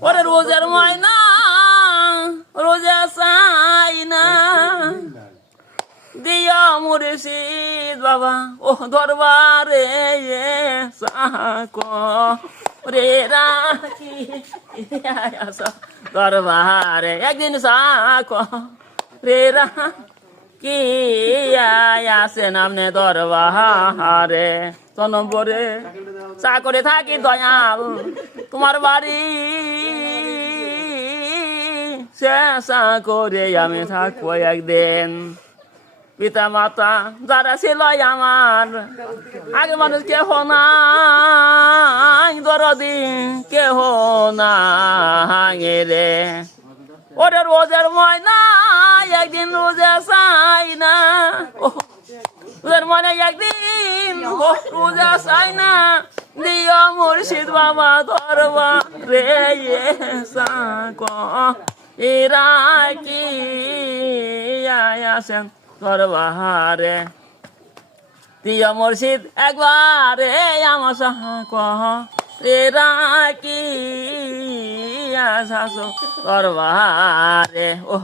ওরে রোজের ময়না রোজা চাই না দিয়া মুর্শিদ বাবা ও দরবারে রে রাখি দরবারে একদিন সাক রে রাখি আসে নামনে দরবারে নম্বরে চা করে থাকি দয়াল তোমার বাড়ি শেষা করে আমি থাকবো একদিন পিতা মাতা যারা ছিল আমার আগে মানুষ কেহ নাই দরদি কেহ নাই রে ওরে রোজের ময়না একদিন রোজে চাই না রোজের ময়না একদিন রোজা চাই না দিয়া মুর্শিদ বাবা দরবারে সাক এরা কি আসেন দরবারে দিয়া মুর্শিদ একবারে আমার সাক এরা কি আসাস দরবারে ও